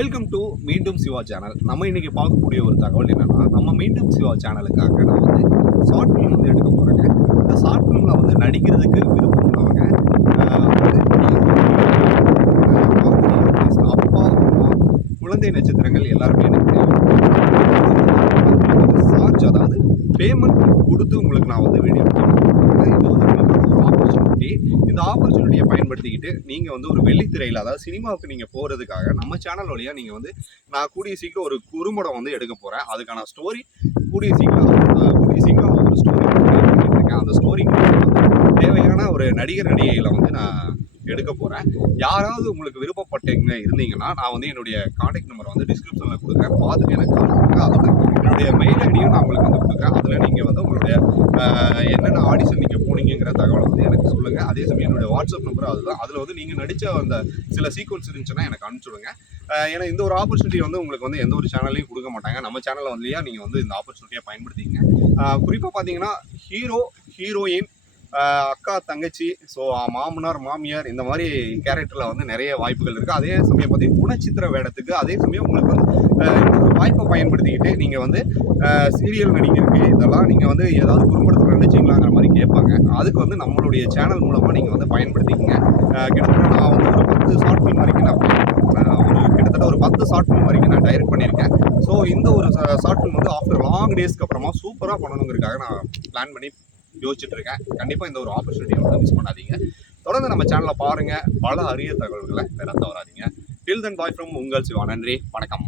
Welcome to மீண்டும் Siva channel. நம்ம இன்னைக்கு பார்க்கக்கூடிய ஒரு தகவல் என்னன்னா, நம்ம மீண்டும் சிவா சேனலுக்காக நான் வந்து ஷார்ட் ஃபிலிம் வந்து எடுக்க போகிறேங்க. இந்த ஷார்ட் ஃபிலிமில் வந்து நடிக்கிறதுக்கு விருப்பம் உள்ளவங்க அப்பா அம்மா குழந்தை நட்சத்திரங்கள் எல்லாருமே எனக்கு சார்ஜ், அதாவது பேமெண்ட் கொடுத்து உங்களுக்கு நான் வந்து வீடியோ இது வந்து உங்களுக்கு ஒரு ஆப்பர்ச்சுனிட்டி. இந்த ஆப்பர்ச்சுனிட்டியை பயன்படுத்திக்கிட்டு நீங்கள் வந்து ஒரு வெள்ளித்திரையில், அதாவது சினிமாவுக்கு நீங்கள் போகிறதுக்காக நம்ம சேனல் வழியாக நீங்கள் வந்து நான் கூடிய சீக்கிரம் ஒரு குறும்படம் வந்து எடுக்க போகிறேன். அதுக்கான ஸ்டோரி கூடிய சீக்கிரம் ஒரு ஸ்டோரி இருக்கேன். அந்த ஸ்டோரிக்கு வந்து தேவையான ஒரு நடிகர் நடிகைகளை வந்து நான் எடுக்க போகிறேன். யாராவது உங்களுக்கு விருப்பப்பட்டீங்க இருந்தீங்கன்னா நான் வந்து என்னுடைய கான்டாக்ட் நம்பர் வந்து டிஸ்கிரிப்ஷனில் கொடுக்குறேன். பார்த்துட்டு எனக்கு கால் பண்ணுங்கள். அதோட என்னுடைய மெயில் ஐடியும் நான் உங்களுக்கு வந்து கொடுக்குறேன். அதில் நீங்கள் வந்து உங்களுடைய என்னென்ன ஆடிஷன் நீங்கள் போனீங்கிற தகவலை வந்து எனக்கு சொல்லுங்கள். அதே சமயம் என்னுடைய வாட்ஸ்அப் நம்பர் அதுதான். அதில் வந்து நீங்கள் நடித்த அந்த சில சீக்வன்ஸ் இருந்துச்சுன்னா எனக்கு அனுப்பிச்சுடுங்க. ஏன்னா இந்த ஒரு ஆப்பர்ச்சுனிட்டி வந்து உங்களுக்கு வந்து எந்த ஒரு சேனல்லையும் கொடுக்க மாட்டாங்க. நம்ம சேனலில் வந்துலையா நீங்கள் வந்து இந்த ஆப்பர்ச்சுனிட்டியை பயன்படுத்திங்க. குறிப்பாக பார்த்தீங்கன்னா ஹீரோயின், அக்கா தங்கச்சி, ஸோ மாமனார் மாமியார், இந்த மாதிரி கேரக்டரில் வந்து நிறைய வாய்ப்புகள் இருக்குது. அதே சமயம் பார்த்தீங்கன்னா குணச்சித்திர வேடத்துக்கு அதே சமயம் உங்களுக்கு வந்து இந்த ஒரு வாய்ப்பை பயன்படுத்திக்கிட்டு நீங்கள் வந்து சீரியல் நடிகருக்கு இதெல்லாம் நீங்கள் வந்து ஏதாவது குறும்படத்தில் நடிச்சிங்களாங்கிற மாதிரி கேட்பாங்க. அதுக்கு வந்து நம்மளுடைய சேனல் மூலமாக நீங்கள் வந்து பயன்படுத்திக்கங்க. கிட்டத்தட்ட நான் வந்து ஒரு 10 ஷார்ட் ஃபிலிம் வரைக்கும் கிட்டத்தட்ட ஒரு 10 ஷார்ட் ஃபிலிம் வரைக்கும் நான் டைரக்ட் பண்ணியிருக்கேன். ஸோ இந்த ஒரு ஷார்ட் ஃபிலிம் வந்து ஆஃப்டர் லாங் டேஸ்க்கு அப்புறமா சூப்பராக பண்ணணுங்கிறதுக்காக நான் பிளான் பண்ணி யோசிச்சுட்டு இருக்கேன். கண்டிப்பாக இந்த ஒரு ஆப்பர்ச்சுனிட்டியை வந்து மிஸ் பண்ணாதீங்க. தொடர்ந்து நம்ம சேனலை பாருங்கள். பல அரிய தகவல்களை பெற தவறாதீங்க. டில் தென் பாய் ஃப்ரம் உங்கள் சிவா. நன்றி, வணக்கம்.